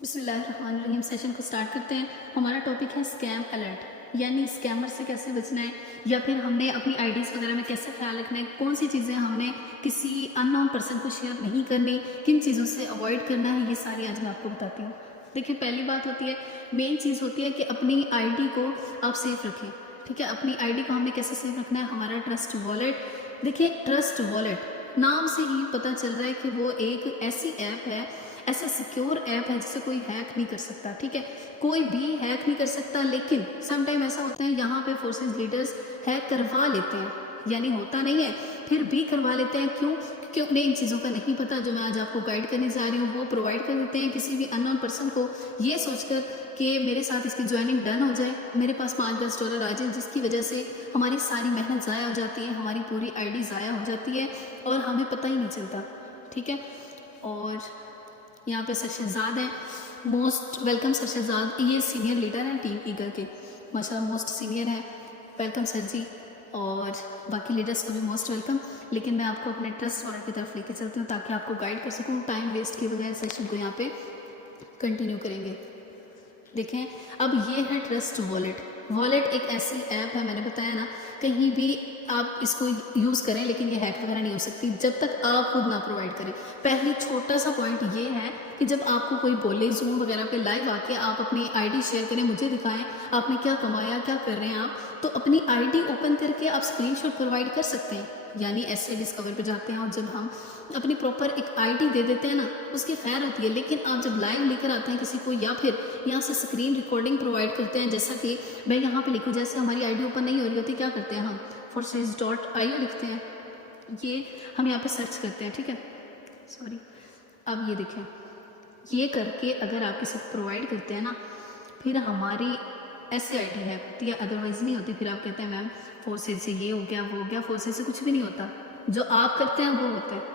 बिस्मिल्लाहिर्रहमानिर्रहीम। सेशन को स्टार्ट करते हैं। हमारा टॉपिक है स्कैम अलर्ट, यानी स्कैमर से कैसे बचना है, या फिर हमने अपनी आईडीज़ वगैरह में कैसे ख्याल रखना है, कौन सी चीज़ें हमने किसी अननोन पर्सन को शेयर नहीं करनी, किन चीज़ों से अवॉइड करना है, ये सारी आज मैं आपको बताती हूँ। देखिए, पहली बात होती है, मेन चीज़ होती है कि अपनी आईडी को आप सेफ रखें। ठीक है, अपनी आईडी को हमने कैसे सेफ रखना है? हमारा ट्रस्ट वॉलेट। देखिए, ट्रस्ट वॉलेट नाम से ही पता चल रहा है कि वो एक ऐसी ऐप है, ऐसा सिक्योर ऐप है जिसे कोई हैक नहीं कर सकता। ठीक है, कोई भी हैक नहीं कर सकता, लेकिन समटाइम ऐसा होता है यहाँ पे फोर्सेस लीडर्स हैक करवा लेते हैं, यानी होता नहीं है फिर भी करवा लेते हैं। क्यों? क्योंकि उन्हें इन चीज़ों का नहीं पता जो मैं आज आपको गाइड करने जा रही हूँ। वो प्रोवाइड कर देते हैं किसी भी अननोन पर्सन को, ये सोचकर कि मेरे साथ इसकी ज्वाइनिंग डन हो जाए, मेरे पास $5-10 आ जाए, जिसकी वजह से हमारी सारी मेहनत ज़ाया हो जाती है, हमारी पूरी आईडी ज़ाया हो जाती है और हमें पता ही नहीं चलता। ठीक है, और यहाँ पे सर शहजाद हैं, मोस्ट वेलकम सर शहजाद। ये सीनियर लीडर हैं टीम ईगर के, माशाल्लाह मोस्ट सीनियर हैं। वेलकम सर जी, और बाकी लीडर्स को भी मोस्ट वेलकम। लेकिन मैं आपको अपने ट्रस्ट वॉलेट की तरफ लेके चलती हूँ ताकि आपको गाइड कर सकूँ, टाइम वेस्ट किए बगैर सेशन को यहाँ पे कंटिन्यू करेंगे। देखें, अब ये है ट्रस्ट वॉलेट। वॉलेट एक ऐसी ऐप है, मैंने बताया ना, कहीं भी आप इसको यूज़ करें, लेकिन ये हैक वगैरह नहीं हो सकती जब तक आप खुद ना प्रोवाइड करें। पहले छोटा सा पॉइंट ये है कि जब आपको कोई बोले जूम वगैरह पे लाइव आके आप अपनी आईडी शेयर करें, मुझे दिखाएं आपने क्या कमाया, क्या कर रहे हैं आप, तो अपनी आईडी ओपन करके आप स्क्रीनशॉट प्रोवाइड कर सकते हैं। यानी ऐसे डिस्कवर पे जाते हैं और जब हम अपनी प्रॉपर एक आईडी दे देते हैं ना, उसकी खैर होती है। लेकिन आप जब लाइव लेकर आते हैं किसी को, या फिर यहाँ से स्क्रीन रिकॉर्डिंग प्रोवाइड करते हैं, जैसा कि मैं यहाँ पे लिखूँ, जैसे हमारी आईडी ओपन नहीं हो रही होती, क्या करते हैं हम forces.io लिखते हैं, ये हम यहाँ पे सर्च करते हैं। ठीक है, सॉरी। अब ये देखें, ये करके अगर आप किसी को प्रोवाइड करते हैं ना, फिर हमारी ऐसे आईडी हैक होती है, अदरवाइज नहीं होती। फिर आप कहते हैं मैम फोर्सेज से ये हो गया, वो हो गया। फोर्सेज से कुछ भी नहीं होता, जो आप करते हैं वो होता है।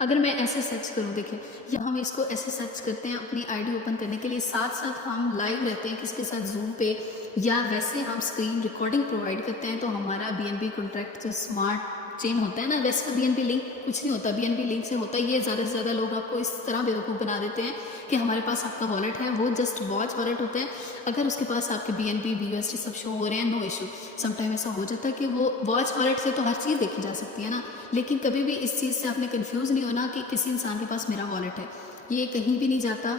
अगर मैं ऐसे सर्च करूँ, देखिए, या हम इसको ऐसे सर्च करते हैं अपनी आईडी ओपन करने के लिए, साथ साथ हम लाइव रहते हैं किसके साथ, जूम पे, या वैसे हम स्क्रीन रिकॉर्डिंग प्रोवाइड करते हैं, तो हमारा BNB कॉन्ट्रैक्ट जो स्मार्ट चेन होता है ना, वैसे BNB लिंक कुछ नहीं होता, BNB लिंक से होता है ये। ज़्यादा से ज़्यादा लोग आपको इस तरह बेवकूफ़ बना देते हैं कि हमारे पास आपका वॉलेट है, वो जस्ट वॉच वॉलेट होता है। अगर उसके पास आपके BNB BUSD सब शो हो रहे हैं, नो इशू। समटाइम ऐसा हो जाता है कि वो वॉच वॉलेट से तो हर चीज़ देखी जा सकती है ना, लेकिन कभी भी इस चीज़ से आपने कन्फ्यूज़ नहीं होना कि किसी इंसान के पास मेरा वॉलेट है, ये कहीं भी नहीं जाता।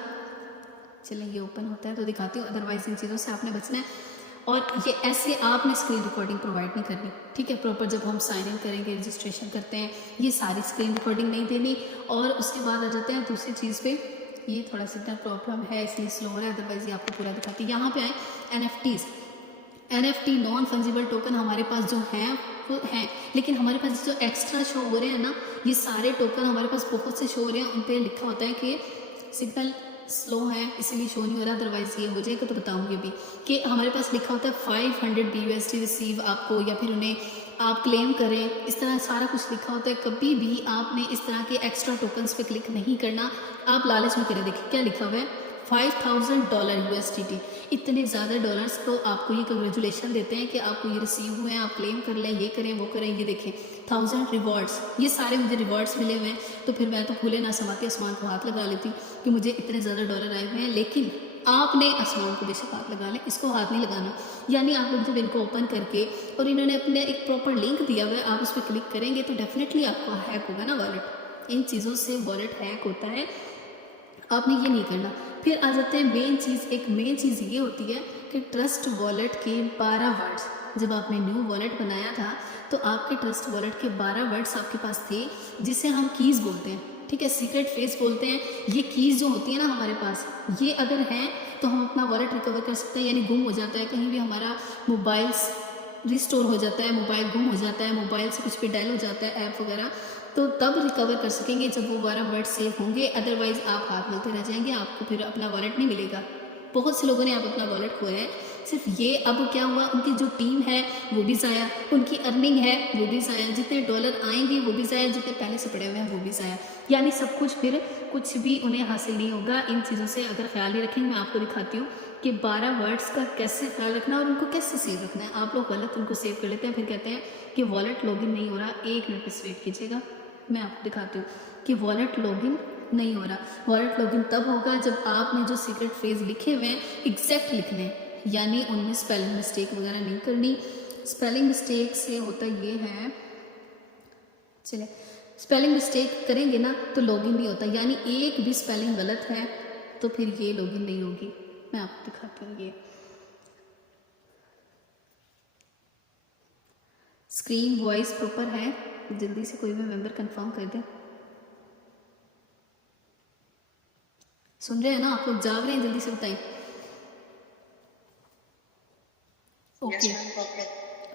चलें, ये ओपन होता है तो दिखाती हूँ, अदरवाइज इन चीज़ों से आपने बचना है। और ये ऐसे आपने स्क्रीन रिकॉर्डिंग प्रोवाइड नहीं करनी। ठीक है, प्रॉपर जब हम साइन इन करेंगे, रजिस्ट्रेशन करते हैं, ये सारी स्क्रीन रिकॉर्डिंग नहीं देनी। और उसके बाद आ जाते हैं दूसरी चीज़ पे, ये थोड़ा सा प्रॉब्लम है इसलिए स्लो हो रहा है, अदरवाइज ये आपको पूरा दिखाती है। यहाँ पे आए NFT नॉन फंजिबल टोकन हमारे पास जो हैं वो हैं, लेकिन हमारे पास जो एक्स्ट्रा शो हो रहे हैं ना, ये सारे टोकन हमारे पास बहुत से शो हो रहे हैं, उन पर लिखा होता है कि सिग्नल स्लो है इसलिए शो नहीं हो रहा, अदरवाइज ये हो जाएगा तो बताऊंगी अभी। कि हमारे पास लिखा होता है 500 BUSD रिसीव आपको, या फिर उन्हें आप क्लेम करें, इस तरह सारा कुछ लिखा होता है। कभी भी आपने इस तरह के एक्स्ट्रा टोकन्स पे क्लिक नहीं करना, आप लालच में करें। देखिए क्या लिखा हुआ है, $5000 USDT। इतने ज़्यादा डॉलर्स तो आपको ये कंग्रेचुलेशन देते हैं कि आपको ये रिसीव हुए हैं, आप क्लेम कर लें, ये करें वो करें। ये देखें 1000 रिवॉर्ड्स, ये सारे मुझे रिवॉर्ड्स मिले हुए हैं। तो फिर मैं तो फूले ना समाते आसमान को हाथ लगा लेती कि मुझे इतने ज़्यादा डॉलर आए हुए हैं। लेकिन आपने आसमान को बेशक हाथ लगा लें, इसको हाथ नहीं लगाना। यानी आप लोग जब इनको ओपन करके, और इन्होंने अपने एक प्रॉपर लिंक दिया हुआ है, आप उस पर क्लिक करेंगे तो डेफिनेटली आपका हैक होगा ना वॉलेट। इन चीज़ों से वॉलेट हैक होता है, आपने ये नहीं करना। फिर आ जाते हैं मेन चीज़। एक मेन चीज़ ये होती है कि ट्रस्ट वॉलेट के 12 वर्ड्स, जब आपने न्यू वॉलेट बनाया था तो आपके ट्रस्ट वॉलेट के 12 वर्ड्स आपके पास थे, जिसे हम कीज़ बोलते हैं। ठीक है, सीक्रेट फेस बोलते हैं। ये कीज़ जो होती है ना हमारे पास, ये अगर हैं तो हम अपना वॉलेट रिकवर कर सकते हैं। यानी गुम हो जाता है कहीं भी, हमारा मोबाइल रिस्टोर हो जाता है, मोबाइल गुम हो जाता है, मोबाइल से कुछ भी डायल हो जाता है ऐप वगैरह, तो तब रिकवर कर सकेंगे जब वो 12 वर्ड सेव होंगे। अदरवाइज आप हाथ मिलते रह जाएंगे, आपको फिर अपना वॉलेट नहीं मिलेगा। बहुत से लोगों ने आप अपना वॉलेट खोया है सिर्फ ये। अब क्या हुआ, उनकी जो टीम है वो भी ज़ाया, उनकी अर्निंग है वो भी ज़ाया, जितने डॉलर आएंगे वो भी ज़ाया, जितने पहले से पड़े हुए हैं वो भी ज़ाया। यानी सब कुछ, फिर कुछ भी उन्हें हासिल नहीं होगा। इन चीज़ों से अगर ख्याल ही रखेंगे, मैं आपको दिखाती हूँ कि 12 वर्ड्स का कैसे ख्याल रखना है और उनको कैसे सेव रखना है। आप लोग गलत उनको सेव कर लेते हैं, फिर कहते हैं कि वॉलेट लॉगिन नहीं हो रहा। 1 मिनट बस वेट कीजिएगा, मैं आपको दिखाती हूँ कि वॉलेट लॉगिन नहीं हो रहा। वॉलेट लॉगिन तब होगा जब आपने जो सीक्रेट फ्रेज लिखे हुए हैं एग्जैक्ट लिखने हैं, यानी उनमें स्पेलिंग मिस्टेक वगैरह नहीं करनी। स्पेलिंग मिस्टेक से होता ये है, चलिए स्पेलिंग मिस्टेक करेंगे ना तो लॉगिन नहीं होता, यानी एक भी स्पेलिंग गलत है तो फिर ये लॉगिन नहीं होगी। मैं आपको दिखाती हूँ, ये स्क्रीन वॉइस प्रॉपर है, जल्दी से कोई भी मेंबर कंफर्म कर दे। सुन रहे हैं ना आप लोग, जाग रहे हैं, जल्दी से बताइए। Okay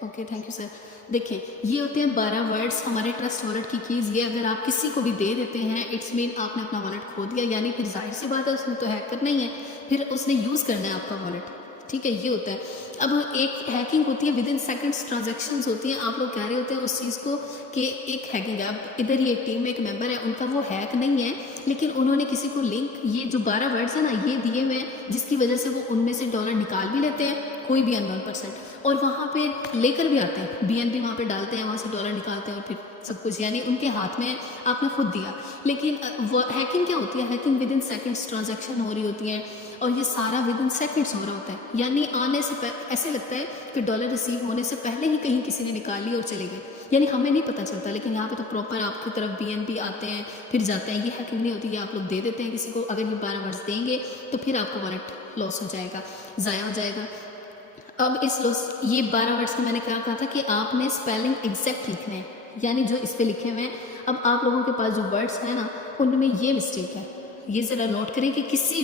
okay, thank you sir. देखिए ये होते हैं 12 वर्ड्स हमारे ट्रस्ट वॉलेट की कीज़। ये अगर आप किसी को भी दे देते हैं इट्स मीन आपने अपना वॉलेट खो दिया, यानी फिर जाहिर सी बात है उसने तो हैक करना ही है, फिर उसने यूज़ करना है आपका वॉलेट, ठीक है, ये होता है। अब एक हैकिंग होती है, विद इन सेकेंड्स ट्रांजेक्शन्स होती हैं। आप लोग कह रहे होते हैं उस चीज़ को कि एक हैकिंग है। अब इधर ही एक टीम में एक मेंबर है, उनका वो हैक नहीं है, लेकिन उन्होंने किसी को लिंक, ये जो 12 वर्ड्स है ना ये दिए हुए हैं, जिसकी वजह से वो उनमें से डॉलर निकाल भी लेते हैं, कोई भी अननोन पर्सन, और वहाँ पे लेकर भी आते हैं, BNB वहाँ पे डालते हैं, वहाँ से डॉलर निकालते हैं और फिर सब कुछ, यानी उनके हाथ में आपने खुद दिया। लेकिन वो हैकिंग क्या होती है, hacking with in seconds transaction हो रही होती है, और ये सारा विद इन सेकेंड्स हो रहा होता है, यानी आने से ऐसे लगता है कि डॉलर रिसीव होने से पहले ही कहीं किसी ने निकाल ली और चले गए, यानी हमें नहीं पता चलता। लेकिन यहाँ पे तो प्रॉपर आपकी तरफ BNB आते हैं फिर जाते हैं। ये हैकिंग नहीं होती, ये आप लोग दे देते हैं किसी को। अगर ये 12 वर्ड्स देंगे तो फिर आपका वॉलेट लॉस हो जाएगा, ज़ाया हो जाएगा। अब इस लॉस, ये 12 वर्ड्स में मैंने क्या कहा था कि आपने स्पेलिंग एग्जैक्ट लिखने हैं, यानी जो इस पर लिखे हुए हैं। अब आप लोगों के पास जो वर्ड्स हैं ना उनमें ये मिस्टेक है, ये ज़रा नोट करें कि किसी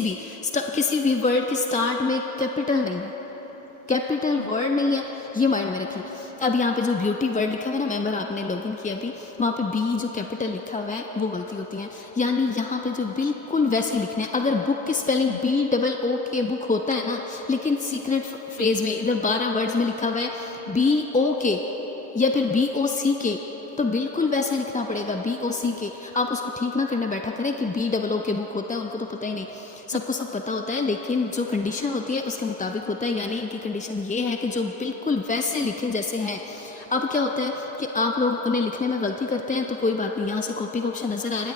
भी वर्ड के स्टार्ट में कैपिटल नहीं है, कैपिटल वर्ड नहीं है, ये माइंड में रखें। अब यहाँ पे जो ब्यूटी वर्ड लिखा हुआ है ना, मेंबर आपने लॉगिन किया अभी, वहाँ पे बी जो कैपिटल लिखा हुआ है वो गलती होती है, यानी यहाँ पे जो बिल्कुल वैसे लिखने हैं। अगर बुक की स्पेलिंग BOOK बुक होता है ना, लेकिन सीक्रेट फ्रेज में इधर 12 वर्ड्स में लिखा हुआ है BOK या फिर BOCK, तो बिल्कुल वैसे लिखना पड़ेगा BOCK। आप उसको ठीक ना करने बैठा करें कि BOOK बुक होता है, उनको तो पता ही नहीं, सबको सब पता होता है, लेकिन जो कंडीशन होती है उसके मुताबिक होता है, यानी इनकी कंडीशन ये है कि जो बिल्कुल वैसे लिखे जैसे हैं। अब क्या होता है कि आप लोग उन्हें लिखने में गलती करते हैं, तो कोई बात नहीं, यहाँ से कॉपी का ऑप्शन नज़र आ रहा है,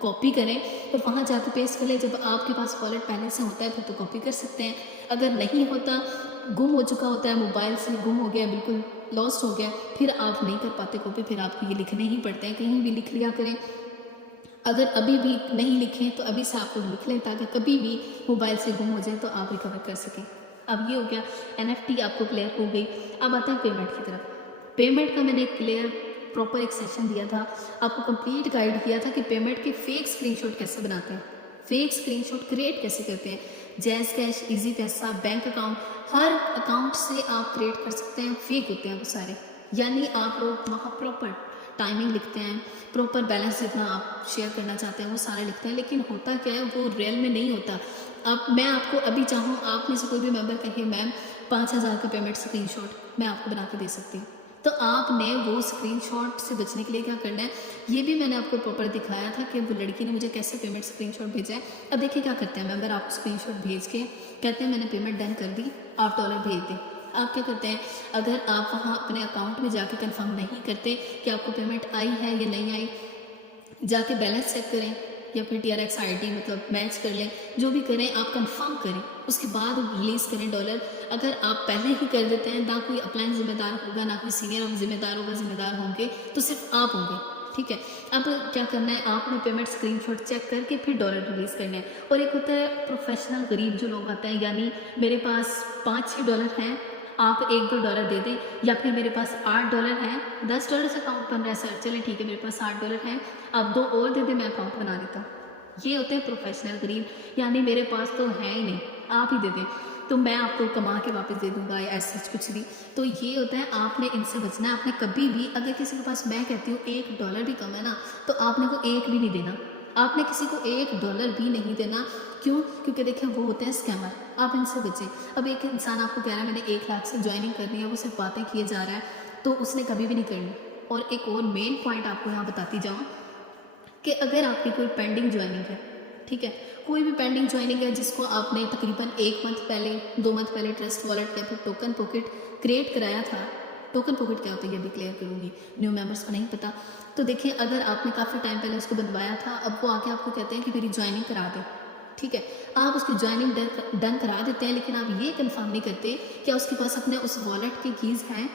कॉपी करें और वहाँ जाकर पेस्ट कर लें। जब आपके पास वॉलेट पहले से होता है फिर तो कॉपी कर सकते हैं, अगर नहीं होता, गुम हो चुका होता है, मोबाइल से गुम हो गया, बिल्कुल लॉस्ट हो गया, फिर आप नहीं कर पाते कॉपी, फिर आपको ये लिखने ही पड़ते हैं। कहीं भी लिख लिया करें, अगर अभी भी नहीं लिखें तो अभी से आप लोग लिख लें, ताकि कभी भी मोबाइल से गुम हो जाए तो आप रिकवर कर सकें। अब ये हो गया, NFT आपको क्लियर हो गई। अब आते हैं पेमेंट की तरफ। पेमेंट का मैंने क्लियर प्रॉपर एक सेशन दिया था, आपको कंप्लीट गाइड किया था कि पेमेंट के फेक स्क्रीनशॉट कैसे बनाते हैं, फेक स्क्रीनशॉट क्रिएट कैसे करते हैं। जैज़ कैश, इजी पैसा, बैंक अकाउंट, हर अकाउंट से आप क्रिएट कर सकते हैं, फेक होते हैं वो सारे, यानी आप लोग वहाँ प्रॉपर टाइमिंग लिखते हैं, प्रॉपर बैलेंस जितना आप शेयर करना चाहते हैं वो सारे लिखते हैं, लेकिन होता क्या है वो रियल में नहीं होता। अब मैं आपको अभी चाहूँ, आप में से कोई भी मेंबर कहे मैम 5000 का पेमेंट स्क्रीनशॉट मैं आपको बना के दे सकती हूँ, तो आपने वो स्क्रीनशॉट से बचने के लिए क्या करना है, ये भी मैंने आपको प्रॉपर दिखाया था कि वो लड़की ने मुझे कैसे पेमेंट स्क्रीनशॉट भेजा है। अब देखिए क्या करते हैं मेंबर, आपको स्क्रीनशॉट भेज के कहते हैं मैंने पेमेंट डन कर दी, आप डॉलर भेज दें। आप क्या करते हैं, अगर आप वहाँ अपने अकाउंट में जाके कंफर्म नहीं करते कि आपको पेमेंट आई है या नहीं आई, जाके बैलेंस चेक करें या फिर TRX ID मतलब मैच कर लें, जो भी करें आप कंफर्म करें, उसके बाद रिलीज़ करें डॉलर। अगर आप पहले ही कर देते हैं, ना कोई अपलाइन जिम्मेदार होगा, ना कोई सीनियर जिम्मेदार होगा, जिम्मेदार होंगे तो सिर्फ आप होंगे, ठीक है। अब क्या करना है, आपने पेमेंट स्क्रीनशॉट चेक करके फिर डॉलर रिलीज़ करने हैं। और एक होता है प्रोफेशनल गरीब जो लोग आते हैं, यानी मेरे पास 5-6 डॉलर हैं, आप 1-2 डॉलर दे दें, या फिर मेरे पास 8 डॉलर हैं, 10 डॉलर से अकाउंट बन रहा है सर, चलें ठीक है मेरे पास 8 डॉलर हैं, आप 2 और दे दें, मैं अकाउंट बना देता हूँ। ये होते हैं प्रोफेशनल गरीब, यानी मेरे पास तो है ही नहीं, आप ही दे दें तो मैं आपको कमा के वापस दे दूंगा या ऐसा कुछ भी। तो ये होता है, आपने इनसे बचना है। आपने कभी भी, अगर किसी के पास, मैं कहती हूँ 1 डॉलर भी कम है ना, तो आपने को 1 भी नहीं देना, आपने किसी को 1 डॉलर भी नहीं देना। क्यों? क्योंकि देखिए वो होते हैं स्कैमर, आप इनसे बचें। अब एक इंसान आपको कह रहा है मैंने 1 लाख से ज्वाइनिंग करनी है, वो सिर्फ बातें किए जा रहा है, तो उसने कभी भी नहीं करनी। और एक और मेन पॉइंट आपको यहाँ बताती जाऊँ कि अगर आपकी कोई पेंडिंग ज्वाइनिंग है, ठीक है, कोई भी पेंडिंग ज्वाइनिंग है जिसको आपने तकरीबन 1 मंथ पहले, 2 मंथ पहले ट्रस्ट वॉलेट या फिर टोकन पॉकेट क्रिएट कराया था, टोकन पॉकेट क्या होता है ये भी क्लियर करूँगी, न्यू मेंबर्स को नहीं पता। तो देखिए, अगर आपने काफ़ी टाइम पहले उसको बनवाया था, अब वो आके आपको कहते हैं कि मेरी ज्वाइनिंग करा दें, ठीक है, आप उसकी ज्वाइनिंग डन करा देते हैं, लेकिन आप ये कंफर्म नहीं करते क्या उसके पास अपने उस वॉलेट की कीज़ हैं,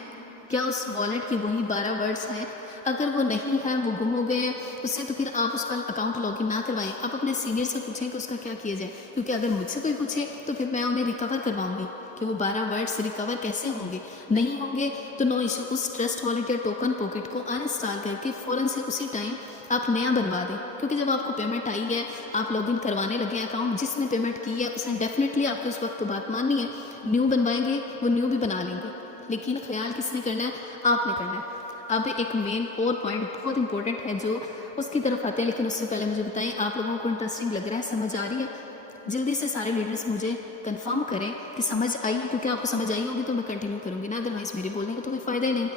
क्या उस वॉलेट की वही 12 वर्ड्स हैं। अगर वो नहीं है, वो गुम हो गए हैं उससे, तो फिर आप उसका अकाउंट लॉगिन ना करवाएं। आप अपने सीनियर से पूछें कि उसका क्या किया जाए, क्योंकि अगर मुझसे कोई पूछे तो फिर मैं उन्हें रिकवर करवाऊंगी कि वो 12 वर्ड्स रिकवर कैसे होंगे। नहीं होंगे तो नो इशू, उस ट्रस्ट वॉलेट या टोकन पॉकेट को अनइंस्टॉल करके फ़ौरन से उसी टाइम आप नया बनवा दें। क्योंकि जब आपको पेमेंट आई है, आप लॉगिन करवाने लगे अकाउंट, जिसने पेमेंट की है उसने डेफिनेटली आपको उस वक्त तो बात माननी है। न्यू बनवाएंगे, वो न्यू भी बना लेंगे, लेकिन ख्याल किसने करना है? आपने करना है। अब एक मेन और पॉइंट बहुत इंपॉर्टेंट है जो उसकी तरफ आते हैं, लेकिन उससे पहले मुझे बताएं आप लोगों को इंटरेस्टिंग लग रहा है, समझ आ रही है? जल्दी से सारे लीडर्स मुझे कंफर्म करें कि समझ आई, क्योंकि आपको समझ आई होगी तो मैं कंटिन्यू करूँगी ना, अदरवाइज मेरे बोलने का तो कोई फ़ायदा ही नहीं।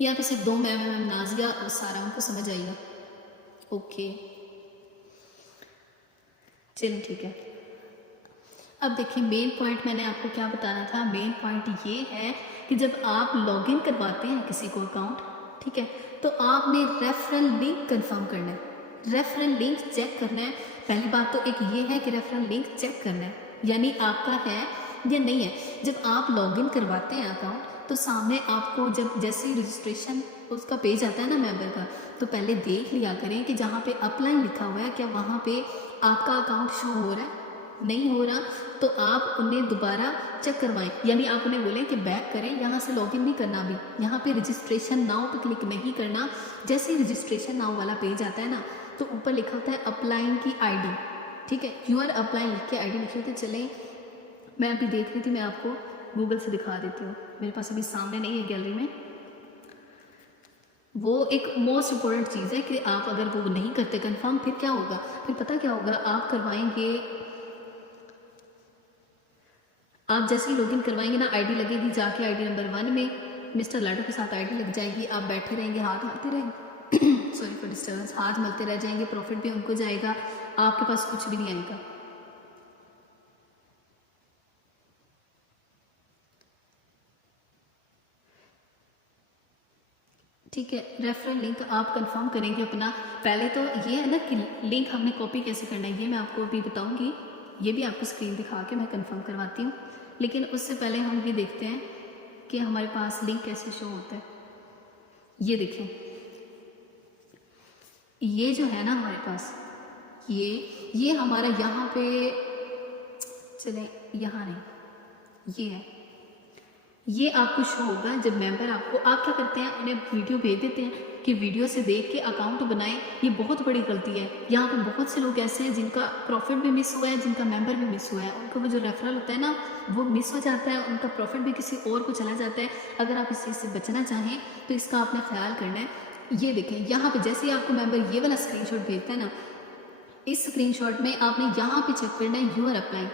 यहाँ पे सिर्फ 2 मैम नाजिया और सारा, उनको समझ आएगा। ओके, चलिए ठीक है। अब देखिए, मेन पॉइंट मैंने आपको क्या बताना था, मेन पॉइंट ये है कि जब आप लॉगिन करवाते हैं किसी को अकाउंट, ठीक है, तो आपने रेफरल लिंक कंफर्म करना है, रेफरल लिंक चेक करना है। पहली बात तो एक ये है कि रेफरल लिंक चेक करना है, यानी आपका है या नहीं है। जब आप लॉगिन करवाते हैं अकाउंट तो सामने आपको जब जैसे रजिस्ट्रेशन उसका पेज आता है ना मेंबर का, तो पहले देख लिया करें कि जहाँ पे अपलाइन लिखा हुआ है क्या वहाँ पे आपका अकाउंट शो हो रहा है। नहीं हो रहा तो आप उन्हें दोबारा चेक करवाएं, यानी आप उन्हें बोलें कि बैक करें, यहाँ से लॉगिन नहीं करना, भी यहाँ पे रजिस्ट्रेशन नाउ पे क्लिक नहीं करना। जैसे ही रजिस्ट्रेशन नाउ वाला पेज आता है ना, तो ऊपर लिखा होता है अपलाइन की आईडी, ठीक है, यूआर अपलाइन लिख के आईडी लिखी होती है। चलें, मैं अभी देख रही थी, मैं आपको गूगल से दिखा देती हूँ, मेरे पास अभी सामने नहीं है गैलरी में। वो एक मोस्ट इम्पोर्टेंट चीज़ है कि आप अगर वो नहीं करते कंफर्म, फिर क्या होगा, फिर पता क्या होगा, आप करवाएंगे, आप जैसे ही लॉगिन करवाएंगे ना, आईडी लगेगी, जाके आईडी नंबर 1 में मिस्टर लाडो के साथ आईडी लग जाएगी, आप बैठे रहेंगे, हाथ मलते रहेंगे सॉरी फॉर डिस्टर्बेंस, हाथ मलते रह जाएंगे, प्रॉफिट भी उनको जाएगा, आपके पास कुछ भी नहीं आएगा। ठीक है, रेफरल लिंक आप कंफर्म करेंगे अपना। पहले तो ये है ना कि लिंक हमने कॉपी कैसे करना है, ये मैं आपको अभी बताऊंगी, ये भी आपको स्क्रीन दिखा के मैं कंफर्म करवाती हूँ। लेकिन उससे पहले हम ये देखते हैं कि हमारे पास लिंक कैसे शो होता है। ये देखें, ये जो है ना हमारे पास, ये हमारा यहाँ पे, चलें यहाँ नहीं, ये है, ये आपको शो होगा जब मेंबर आपको, आप क्या करते हैं, उन्हें वीडियो भेज देते हैं कि वीडियो से देख के अकाउंट बनाएं। ये बहुत बड़ी गलती है। यहाँ पे बहुत से लोग ऐसे हैं जिनका प्रॉफिट भी मिस हुआ है, जिनका मेंबर भी मिस हुआ है, उनका वो जो रेफरल होता है ना वो मिस हो जाता है, उनका प्रॉफिट भी किसी और को चला जाता है। अगर आप इस चीज़ से बचना चाहें तो इसका आपने ख्याल करना है। ये देखें, यहाँ पर जैसे ही आपको मेंबर ये वाला स्क्रीन भेजता है ना, इस स्क्रीनशॉट में आपने यहाँ पे चेक करना है यूआर अपलाइन।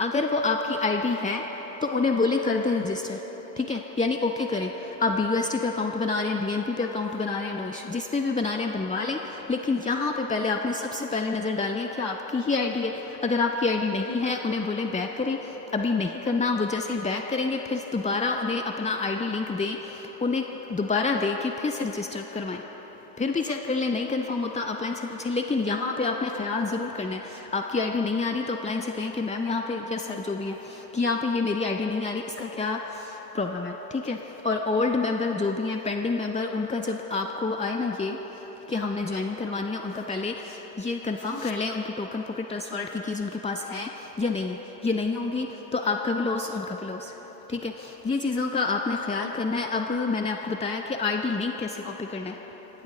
अगर वो आपकी आईडी है तो उन्हें बोले कर दें रजिस्टर, ठीक है, यानी ओके करें। आप BUSD पे अकाउंट बना रहे हैं, BNB पे अकाउंट बना रहे हैं, नो इशू, जिस पे भी बना रहे हैं बनवा लें। लेकिन यहाँ पे पहले आपने सबसे पहले नज़र डालनी है कि आपकी ही आईडी है। अगर आपकी आईडी नहीं है, उन्हें बोले बैक करें, अभी नहीं करना। वो जैसे ही बैक करेंगे फिर दोबारा उन्हें अपना आईडी लिंक दें, उन्हें दोबारा दे के फिर से रजिस्टर करवाएं। फिर भी चेक कर लें, नहीं कंफर्म होता अपलाइन से पूछें। लेकिन यहाँ पे आपने ख्याल ज़रूर करना है, आपकी आईडी नहीं आ रही तो अपलाइन से कहें कि मैम यहाँ पे, या सर जो भी है, कि यहाँ पे ये मेरी आईडी नहीं आ रही, इसका क्या प्रॉब्लम है, ठीक है। और ओल्ड मेंबर जो भी हैं, पेंडिंग मेंबर, उनका जब आपको आए ना ये कि हमने ज्वाइनिंग करवानी है, उनका पहले ये कंफर्म कर लें उनकी टोकन पॉकेट ट्रस्ट वॉलेट की कीज़ उनके पास हैं या नहीं। ये नहीं होंगी तो आपका भी लॉस, उनका भी लॉस, ठीक है। ये चीज़ों का आपने ख्याल करना है। अब मैंने आपको बताया कि आईडी लिंक कैसे कॉपी करना है,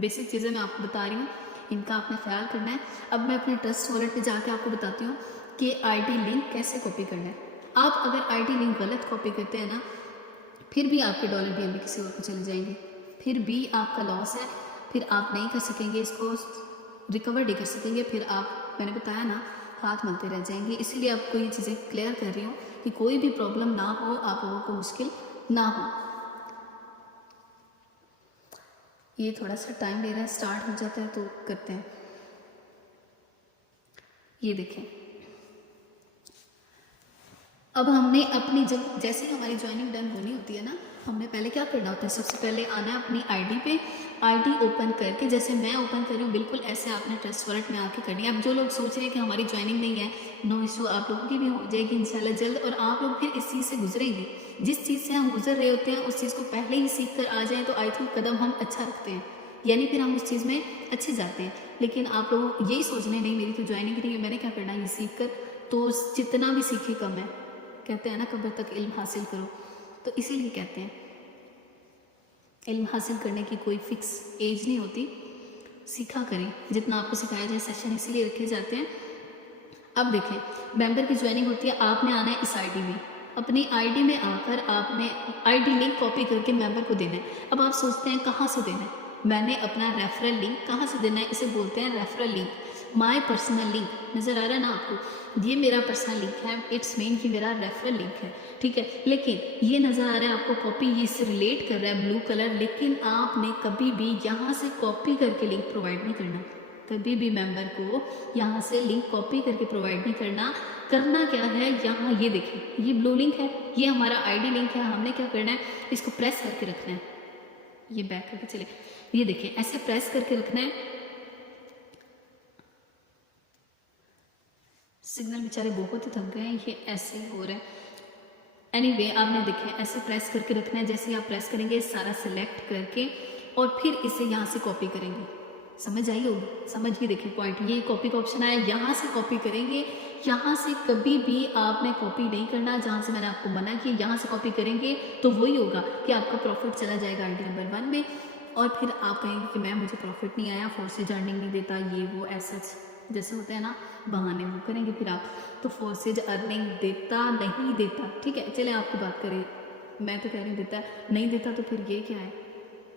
बेसिक चीज़ें मैं आपको बता रही हूँ, इनका आपने ख्याल करना है। अब मैं अपने ट्रस्ट वॉलेट पे जाके आपको बताती हूँ कि आईडी लिंक कैसे कॉपी करना है। आप अगर आईडी लिंक गलत कॉपी करते हैं ना, फिर भी आपके डॉलर BNB किसी और को चले जाएंगे, फिर भी आपका लॉस है, फिर आप नहीं कर सकेंगे, इसको रिकवर नहीं कर सकेंगे, फिर आप, मैंने बताया ना, हाथ मलते रह जाएंगे। इसीलिए आपको ये चीज़ें क्लियर कर रही हूँ कि कोई भी प्रॉब्लम ना हो, आप लोगों को मुश्किल ना हो। ये थोड़ा सा टाइम ले रहा है, स्टार्ट हो जाता है तो करते हैं। ये देखें, अब हमने अपनी, जब जैसे ही हमारी ज्वाइनिंग डन होनी होती है ना, हमने पहले क्या करना होता है, सबसे पहले आना है अपनी आईडी पे, आईडी ओपन करके जैसे मैं ओपन कर रही हूँ बिल्कुल ऐसे आपने ट्रस्ट वॉलेट में आके करनी है। अब जो लोग सोच रहे हैं कि हमारी ज्वाइनिंग नहीं है, नो इशू, आप लोगों की भी हो जाएगी इंशाल्लाह जल्द, और आप लोग फिर इस चीज़ से गुजरेंगे। जिस चीज़ से हम गुजर रहे होते हैं उस चीज़ को पहले ही सीख कर आ जाएँ तो आई थिंक कदम हम अच्छा रखते हैं, यानी फिर हम उस चीज़ में अच्छे जाते हैं। लेकिन आप लोग यही सोचने नहीं मेरी तो ज्वाइनिंग नहीं है, मैंने क्या करना है ये सीख कर, तो जितना भी सीखे कम है। कहते हैं ना कब्र तक इल्म हासिल करो, तो इसीलिए कहते हैं इल्म हासिल करने की कोई फ़िक्स एज नहीं होती, सीखा करें जितना आपको सिखाया जाए। सेशन इसीलिए रखे जाते हैं। अब देखें मेंबर की ज्वाइनिंग होती है, आपने आना है इस आईडी में, अपनी आईडी में आकर आपने आईडी लिंक कॉपी करके मेंबर को देना है। अब आप सोचते हैं कहाँ से देना है, मैंने अपना रेफरल लिंक कहाँ से देना है, इसे बोलते हैं referral link, my personal link. नज़र आ रहा है ना आपको, ये मेरा पर्सनल लिंक है, इट्स मीन कि मेरा रेफरल लिंक है, ठीक है। लेकिन ये नज़र आ रहा है आपको कॉपी, ये इससे रिलेट कर रहा है ब्लू कलर, लेकिन आपने कभी भी यहाँ से कॉपी करके लिंक प्रोवाइड नहीं करना, कभी भी मेंबर को यहाँ से लिंक कॉपी करके प्रोवाइड नहीं करना। करना क्या है, यहाँ ये देखिए ये ब्लू लिंक है, ये हमारा आईडी लिंक है, हमने क्या करना है इसको प्रेस करके रखना है, ये बैक करके चले, ये देखिए ऐसे प्रेस करके रखना है। सिग्नल बेचारे बहुत ही थक गए हैं, ये ऐसे ही हो रहा है। एनीवे आपने देखें ऐसे प्रेस करके रखना है, जैसे आप प्रेस करेंगे सारा सिलेक्ट करके और फिर इसे यहाँ से कॉपी करेंगे। समझ आई होगी, समझ के देखें पॉइंट, ये कॉपी का ऑप्शन आया, यहाँ से कॉपी करेंगे। यहाँ से कभी भी आपने कॉपी नहीं करना, जहाँ से मैंने आपको मना किया यहाँ से कॉपी करेंगे तो वही होगा कि आपका प्रॉफिट चला जाएगा आईडी नंबर 1 में, और फिर आप कहेंगे कि मैम मुझे प्रॉफिट नहीं आया, फोर्सेज अर्निंग नहीं देता, ये वो ऐसा जैसे होता है ना बहाने वो करेंगे फिर आप। तो फोर्सेज अर्निंग देता नहीं देता, ठीक है चले आपकी बात करें, मैं तो कह रही हूँ देता नहीं देता, तो फिर ये क्या है,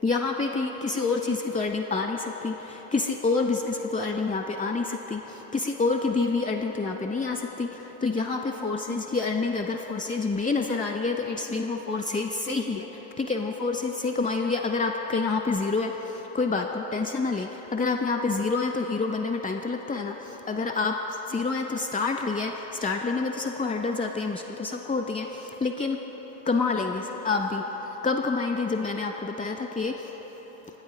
यहाँ पे कहीं किसी और चीज़ की तो अर्निंग आ नहीं सकती, किसी और बिजनेस की तो अर्निंग यहाँ पे आ नहीं सकती, किसी और की दी हुई अर्निंग तो यहाँ पे नहीं आ सकती। तो यहाँ पे फोर्सेज की अर्निंग अगर फोर्सेज में नज़र आ रही है तो इट्स मीन वो फोर्सेज से ही है, ठीक है, वो फोर्सेज से कमाई हुई है। अगर आपका यहाँ पे ज़ीरो है कोई बात नहीं, टेंशन ना ले, अगर आप यहाँ पे ज़ीरो हैं तो हीरो बनने में टाइम तो लगता है ना। अगर आप ज़ीरो हैं तो स्टार्ट लिया है, स्टार्ट लेने में तो सबको हर्डल्स आते हैं, मुश्किल तो सबको होती है, लेकिन कमा लेंगे आप भी। कब कमाएंगे, जब मैंने आपको बताया था कि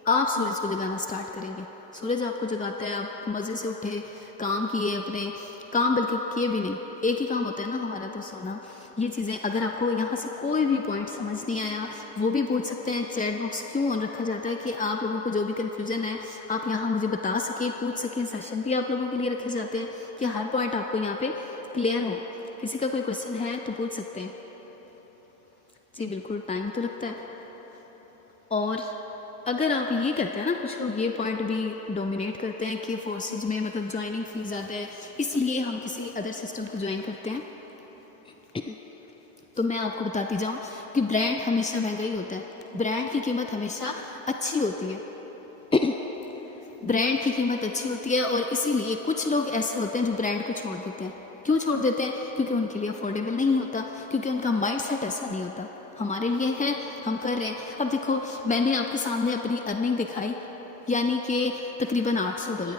आप सूरज को जगाना स्टार्ट करेंगे। सूरज आपको जगाता है, आप मज़े से उठे, काम किए, अपने काम बल्कि किए भी नहीं, एक ही काम होता है ना हमारा, तो सोना। ये चीज़ें अगर आपको यहाँ से कोई भी पॉइंट समझ नहीं आया वो भी पूछ सकते हैं। चैट बॉक्स क्यों ऑन रखा जाता है कि आप लोगों को जो भी कन्फ्यूजन है आप यहाँ मुझे बता सकें, पूछ सकें। सेशन भी आप लोगों के लिए रखे जाते हैं कि हर पॉइंट आपको यहाँ पे क्लियर हो। किसी का कोई क्वेश्चन है तो पूछ सकते हैं जी, बिल्कुल टाइम तो लगता है। और अगर आप ये कहते हैं ना, कुछ लोग ये पॉइंट भी डोमिनेट करते हैं कि फोर्सेज में मतलब ज्वाइनिंग फीस ज़्यादा है इसलिए हम किसी अदर सिस्टम को ज्वाइन करते हैं, तो मैं आपको बताती जाऊँ कि ब्रांड हमेशा महंगा ही होता है, ब्रांड की कीमत हमेशा अच्छी होती है ब्रांड की कीमत अच्छी होती है। और इसीलिए कुछ लोग ऐसे होते हैं जो ब्रांड को छोड़ देते हैं। क्यों छोड़ देते हैं? क्योंकि उनके लिए अफोर्डेबल नहीं होता, क्योंकि उनका माइंड सेट ऐसा नहीं होता। हमारे लिए है, हम कर रहे हैं। अब देखो मैंने आपके सामने अपनी अर्निंग दिखाई, यानी कि तकरीबन $800।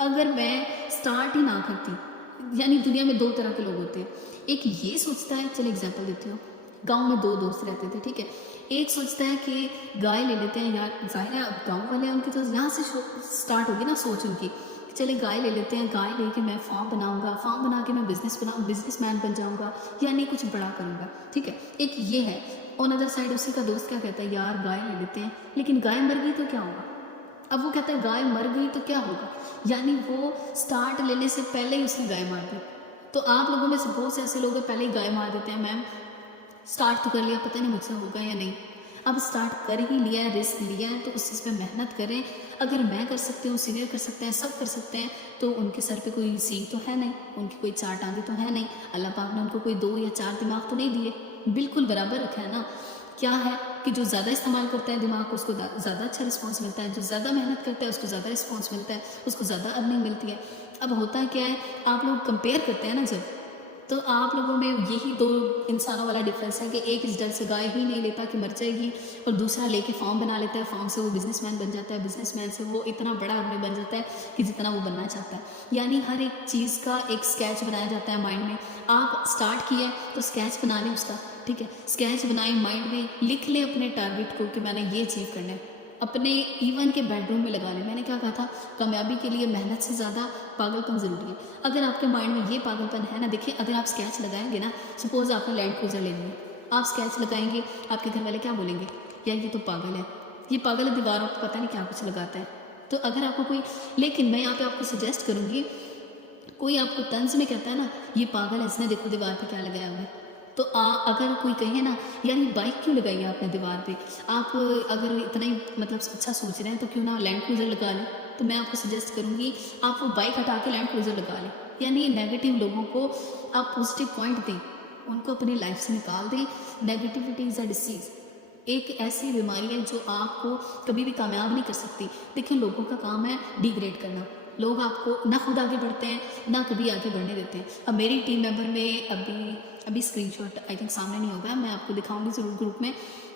अगर मैं स्टार्ट ही ना करती, यानी दुनिया में 2 तरह के लोग होते हैं। एक ये सोचता है, चलो एग्जांपल देती हूँ, गांव में 2 दोस्त रहते थे, ठीक है। एक सोचता है कि गाय ले लेते हैं यार, जाहिर है अब गाँव वाले हैं उनकी तो यहाँ से स्टार्ट होगी ना सोच उनकी, चले गाय ले लेते हैं, गाय लेके मैं फार्म बनाऊंगा, फार्म बना के मैं बिजनेसमैन बन जाऊंगा, यानी कुछ बड़ा करूंगा, ठीक है। एक ये है। ऑन अदर साइड उसी का दोस्त क्या कहता है, यार गाय ले लेते हैं, लेकिन गाय मर गई तो क्या होगा। अब वो कहता है गाय मर गई तो क्या होगा, यानी वो स्टार्ट लेने से पहले ही उसने गाय मार दी। तो आप लोगों में से बहुत से ऐसे लोग हैं पहले ही गाय मार देते हैं, मैम स्टार्ट तो कर लिया, पता नहीं मुझसे होगा या नहीं। अब स्टार्ट कर ही लिया है, रिस्क लिया है, तो उस चीज़ पे मेहनत करें। अगर मैं कर सकती हूँ, सीनियर कर सकते हैं, सब कर सकते हैं, तो उनके सर पे कोई सींग तो है नहीं, उनकी कोई 4 टांगे तो है नहीं, अल्लाह पाक ने उनको कोई 2 या 4 दिमाग तो नहीं दिए, बिल्कुल बराबर रखा है ना। क्या है कि जो ज़्यादा इस्तेमाल करता है दिमाग को उसको ज़्यादा अच्छा रिस्पॉन्स मिलता है, जो ज़्यादा मेहनत करता है उसको ज़्यादा रिस्पॉन्स मिलता है, उसको ज़्यादा अर्निंग मिलती है। अब होता क्या है, आप लोग कंपेयर करते हैं ना जब, तो आप लोगों में यही 2 इंसानों वाला डिफरेंस है कि एक इस डर से गाय ही नहीं लेता कि मर जाएगी, और दूसरा लेके फार्म बना लेता है, फार्म से वो बिजनेसमैन बन जाता है, बिजनेसमैन से वो इतना बड़ा आदमी बन जाता है कि जितना वो बनना चाहता है। यानी हर एक चीज़ का एक स्केच बनाया जाता है माइंड में। आप स्टार्ट किया तो स्केच बना लें उसका, ठीक है, स्केच बनाएं, माइंड में लिख लें अपने टारगेट को कि मैंने ये अचीव करना है, अपने इवन के बेडरूम में लगा लें। मैंने क्या कहा था, कामयाबी के लिए मेहनत से ज़्यादा पागलपन ज़रूरी है। अगर आपके माइंड में ये पागलपन है ना, देखिए अगर आप स्केच लगाएंगे ना, सपोज आपने लैंड क्रूजर लेनी है, आप स्केच लगाएंगे, आपके घर वाले क्या बोलेंगे, यार ये तो पागल है, ये पागल है, दीवारों पर पता नहीं क्या कुछ लगाता है। तो अगर आपको कोई, लेकिन मैं यहाँ पे आपको सजेस्ट करूँगी, कोई आपको तंज में कहता है ना ये पागल है, इसने देखो दीवार पे क्या लगाया हुआ है, तो अगर कोई कहे ना यार ये बाइक क्यों लगाई है आपने दीवार पे, आप अगर इतना ही मतलब अच्छा सोच रहे हैं तो क्यों ना लैंड क्रूजर लगा लें। तो मैं आपको सजेस्ट करूँगी आप वो बाइक हटा के लैंड क्रूजर लगा लें। यानी नेगेटिव लोगों को आप पॉजिटिव पॉइंट दें, उनको अपनी लाइफ से निकाल दें। नेगेटिविटी इज़ अ डिसीज़, एक ऐसी बीमारी है जो आपको कभी भी कामयाब नहीं कर सकती। देखिए लोगों का काम है डिग्रेड करना, लोग आपको ना खुद आगे बढ़ते हैं ना कभी आगे बढ़ने देते हैं। अब मेरी टीम मेंबर में अभी स्क्रीनशॉट आई थिंक सामने नहीं होगा, मैं आपको दिखाऊंगी ज़रूर ग्रुप में,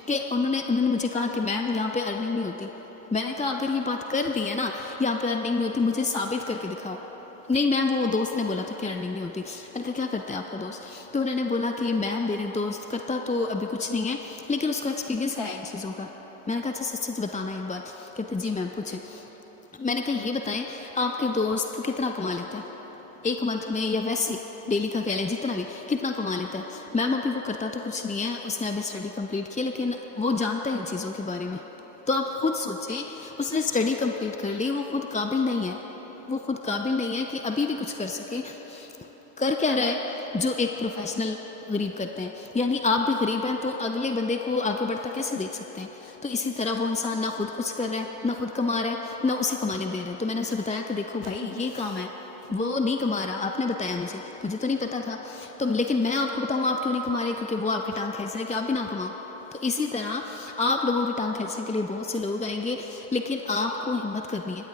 कि उन्होंने मुझे कहा कि मैम यहाँ पे अर्निंग नहीं होती। मैंने कहा अगर ये बात कर दी है ना यहाँ पे अर्निंग नहीं होती, मुझे साबित करके दिखाओ। नहीं मैम, वो दोस्त ने बोला था कि अर्निंग नहीं होती। मैंने कहा क्या करता है आपका दोस्त, तो उन्होंने बोला कि मैम मेरे दोस्त करता तो अभी कुछ नहीं है, लेकिन उसको एक्सपीरियंस है इन चीज़ों का। मैंने कहा अच्छा सच सच बताना एक बात। कहते जी मैम पूछे। मैंने कहा ये बताएं आपके दोस्त कितना कमा लेते हैं एक मंथ में, या वैसे डेली का कह लें जितना भी, कितना कमा लेता है। मैम अभी वो करता तो कुछ नहीं है, उसने अभी स्टडी कंप्लीट की, लेकिन वो जानता है इन चीज़ों के बारे में। तो आप खुद सोचें, उसने स्टडी कंप्लीट कर ली, वो खुद काबिल नहीं है, वो खुद काबिल नहीं है कि अभी भी कुछ कर सके। कर क्या रहा है जो एक प्रोफेशनल गरीब करते हैं। यानी आप भी गरीब हैं तो अगले बंदे को आगे बढ़ता कैसे देख सकते हैं। तो इसी तरह वो इंसान ना खुद कुछ कर रहा है, ना खुद कमा रहा है, ना उसे कमाने दे रहा है। तो मैंने उसे बताया कि देखो भाई ये काम है, वो नहीं कमा रहा, आपने बताया मुझे तो नहीं पता था। तो लेकिन मैं आपको बताऊँ आप क्यों नहीं कमा रहे, क्योंकि वो आपकी टांग खींच रहे हैं कि आप भी ना कमाओ। तो इसी तरह आप लोगों की टांग खींचने के लिए बहुत से लोग आएंगे, लेकिन आपको हिम्मत करनी है।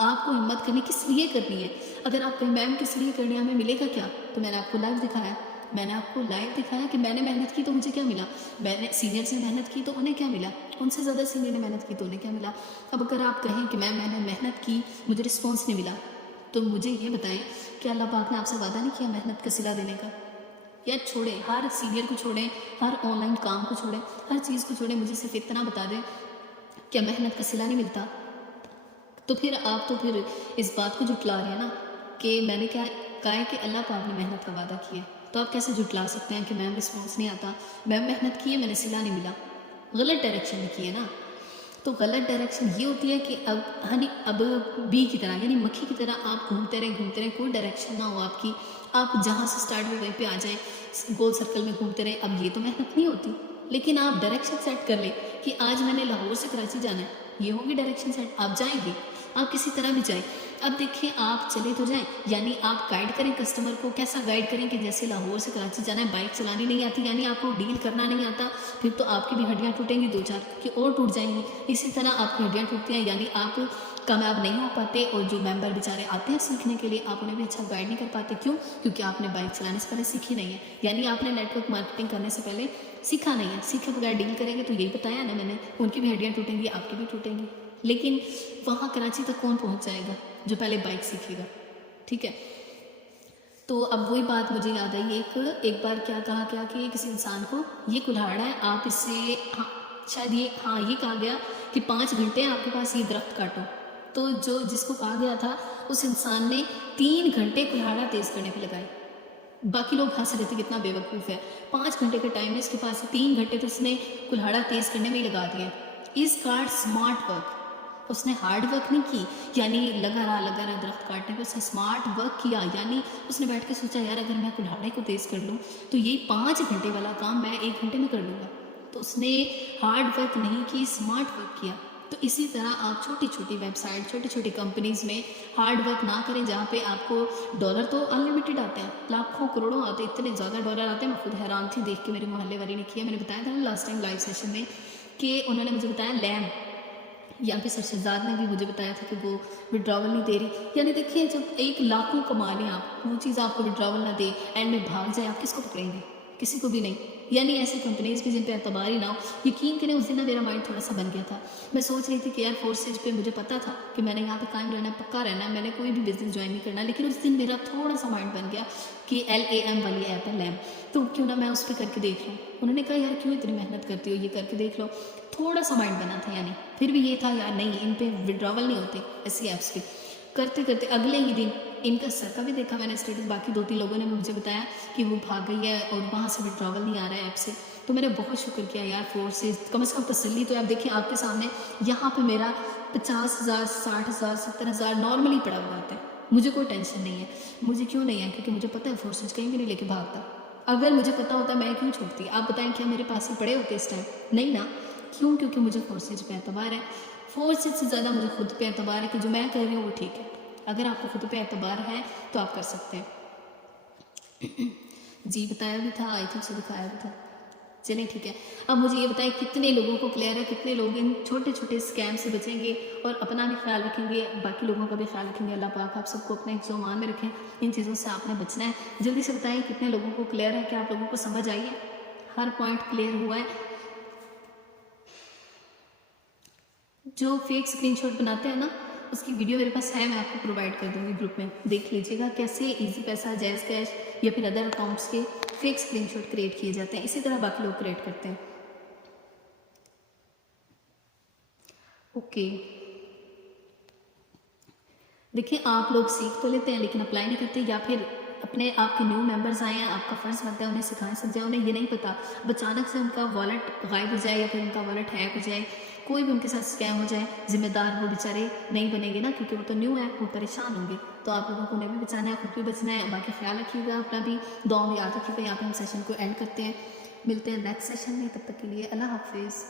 आपको हिम्मत करनी किस लिए करनी है। अगर आप कहीं मैम किस लिए करनी है, हमें मिलेगा क्या, तो मैंने आपको लाइव दिखाया। मैंने आपको लाइव दिखाया कि मैंने मेहनत की तो मुझे क्या मिला, मैंने सीनियर से मेहनत की तो उन्हें क्या मिला, उनसे ज़्यादा सीनियर ने मेहनत की तो उन्हें क्या मिला। अब अगर आप कहें कि मैंने मेहनत की मुझे रिस्पॉन्स नहीं मिला, तो मुझे ये बताएं कि अल्लाह पाक ने आपसे वादा नहीं किया मेहनत का सिला देने का। या छोड़ें, हर सीनियर को छोड़ें, हर ऑनलाइन काम को छोड़ें, हर चीज़ को छोड़ें, मुझे सिर्फ इतना बता दें क्या मेहनत का सिला नहीं मिलता। तो फिर आप तो फिर इस बात को जुटला रहे हैं ना कि मैंने क्या कहा है कि अल्लाह पाक ने मेहनत का वादा किया है। तो आप कैसे जुटला सकते हैं कि मैम रिस्पॉन्स नहीं आता, मैम मेहनत की है मैंने सिला नहीं मिला। गलत डायरेक्शन में की है ना। तो गलत डायरेक्शन ये होती है कि अब बी की तरह यानी मक्खी की तरह आप घूमते रहें, कोई डायरेक्शन ना हो आपकी, आप जहाँ से स्टार्ट हुए वहीं पे आ जाएं, गोल सर्कल में घूमते रहें। अब ये तो मेहनत नहीं होती। लेकिन आप डायरेक्शन सेट कर ले कि आज मैंने लाहौर से कराची जाना है, ये होगी डायरेक्शन सेट। आप जाएंगे, आप किसी तरह भी जाए। अब देखिए आप चले तो जाएं, यानी आप गाइड करें कस्टमर को। कैसा गाइड करें कि जैसे लाहौर से कराची जाना है, बाइक चलानी नहीं आती, यानी आपको डील करना नहीं आता, फिर तो आपकी भी हड्डियाँ टूटेंगी, 2-4 की और टूट जाएंगी। इसी तरह आपकी हड्डियाँ टूटती हैं, यानी आप कामयाब नहीं हो पाते। और जो मेंबर बेचारे आते हैं सीखने के लिए, आप उन्हें भी अच्छा गाइड नहीं कर पाते। क्यों? क्योंकि आपने बाइक चलाने से पहले सीखी नहीं है, यानी आपने नेटवर्क मार्केटिंग करने से पहले सीखा नहीं है। सीखे बगैर डील करेंगे तो यही बताया ना मैंने, उनकी भी हड्डियाँ टूटेंगी, आपकी भी टूटेंगी। लेकिन वहाँ कराची तक कौन पहुँच जाएगा जो पहले बाइक सीखेगा। ठीक है, तो अब वही बात मुझे याद आई। एक बार क्या कहा क्या कि किसी इंसान को ये कुल्हाड़ा है, आप इससे शायद ये कहा गया कि 5 घंटे आपके पास ये दरख्त काटो। तो जिसको कहा गया था उस इंसान ने 3 घंटे कुल्हाड़ा तेज़ करने पे लगाए। बाकी लोग हंस रहे थे कितना बेवकूफ़ है, 5 घंटे का टाइम है इसके पास, 3 घंटे तो उसने कुल्हाड़ा तेज़ करने में ही लगा दिया। Is called smart work. उसने हार्ड वर्क नहीं की, यानी लगा रहा दरख्त काटने पे, उसने स्मार्ट वर्क किया। यानी उसने बैठ के सोचा यार अगर मैं कुल्हाड़े को तेज़ कर लूँ तो ये 5 घंटे वाला काम मैं 1 घंटे में कर लूँगा। तो उसने हार्ड वर्क नहीं की, स्मार्ट वर्क किया। तो इसी तरह आप छोटी छोटी वेबसाइट, छोटी छोटी कंपनीज़ में हार्ड वर्क ना करें, जहाँ पे आपको डॉलर तो अनलिमिटेड आते हैं, लाखों करोड़ों आते हैं, इतने ज़्यादा डॉलर आते हैं। मैं खुद हैरान थी देख के, मेरे मोहल्ले वाली ने किया। मैंने बताया था ना लास्ट टाइम लाइव सेशन में कि उन्होंने मुझे बताया लैम, यहाँ पे सर शहजाद ने भी मुझे बताया था कि वो विड्रॉवल नहीं दे रही। यानी देखिए जब 1 लाखों कमा लें आप, वो चीज़ आपको विड्रॉवल ना दे, एंड में भाग जाए, आप किसको पकड़ेंगे। किसी को भी नहीं। यानी ऐसी कंपनीज भी जिन पे एतबार ही ना हो। यकीन करें उस दिन ना मेरा माइंड थोड़ा सा बन गया था। मैं सोच रही थी कि यार फोर्सेज पे मुझे पता था कि मैंने यहाँ पे कायम रहना है, पक्का रहना है, मैंने कोई भी बिजनेस ज्वाइन नहीं करना। लेकिन उस दिन मेरा थोड़ा सा माइंड बन गया कि LAM वाली ऐप है लैम, तो क्यों ना मैं उस पर करके देख लूँ। उन्होंने कहा यार क्यों इतनी मेहनत करती हो, ये करके देख लो। थोड़ा सा माइंड बना था यानी। फिर भी ये था यार नहीं, इन पे विड्रॉवल नहीं होते ऐसी ऐप्स पे। करते करते अगले ही दिन इनका सर का भी देखा मैंने स्टेटस, बाकी 2-3 लोगों ने मुझे बताया कि वो भाग गई है और वहाँ से विड्रॉवल नहीं आ रहा है ऐप से। तो मैंने बहुत शुक्र किया यार फोर्सेज, कम से कम तसल्ली तो आप देखिए आपके सामने यहाँ पे मेरा 50,000 60,000 70,000 नॉर्मली पड़ा हुआ होता है। मुझे कोई टेंशन नहीं है। मुझे क्यों नहीं है, क्योंकि मुझे पता है फोर्सेज कहीं भी नहीं लेके भागता। अगर मुझे पता होता मैं क्यों छोड़ती। आप बताएं क्या मेरे पास ही पड़े होते इस टाइम? नहीं ना। क्यों? क्योंकि मुझे फोर्सेज पे एतबार है। फोर्सेज से ज़्यादा मुझे खुद पे एतबार है कि जो मैं कर रही हूँ वो ठीक है। अगर आपको खुद पे एतबार है तो आप कर सकते हैं। जी बताया भी था, आई थिंक से दिखाया भी था। चलिए ठीक है। अब मुझे ये बताएं कितने लोगों को क्लियर है, कितने लोग इन छोटे छोटे स्कैम से बचेंगे और अपना भी ख्याल रखेंगे, बाकी लोगों का भी ख्याल रखेंगे। अल्लाह पाक आप सबको अपने ज़ुबान में रखें। इन चीज़ों से आपने बचना है। जल्दी से बताएं कितने लोगों को क्लियर है, कि आप लोगों को समझ आई है, हर पॉइंट क्लियर हुआ है। जो फेक स्क्रीनशॉट बनाते हैं ना, उसकी वीडियो मेरे पास है, मैं आपको प्रोवाइड कर दूँगी ग्रुप में, देख लीजिएगा कैसे इजी पैसा, जैज़ कैश या फिर अदर अकाउंट्स के फेक स्क्रीनशॉट क्रिएट किए जाते हैं। इसी तरह बाकी लोग क्रिएट करते हैं। ओके देखिए, आप लोग सीख तो लेते हैं लेकिन अप्लाई नहीं करते, या फिर अपने आपके न्यू मेंबर्स आए हैं, आपका फ़र्ज़ बनता है उन्हें सिखाएं समझाएं। उन्हें ये नहीं पता, अचानक से उनका वॉलेट गायब हो जाए या फिर उनका वॉलेट हैक हो जाए, कोई भी उनके साथ स्कैम हो जाए, जिम्मेदार वो बेचारे नहीं बनेंगे ना, क्योंकि वो तो न्यू है, वो परेशान होंगे। तो आप लोगों को उन्हें भी बचाना है, खुद भी बचना है। बाकी ख्याल रखिएगा अपना भी, दुआ में याद रखिएगा। यहाँ पे हम सेशन को एंड करते हैं, मिलते हैं नेक्स्ट सेशन में। तब तक के लिए अल्लाह हाफिज़।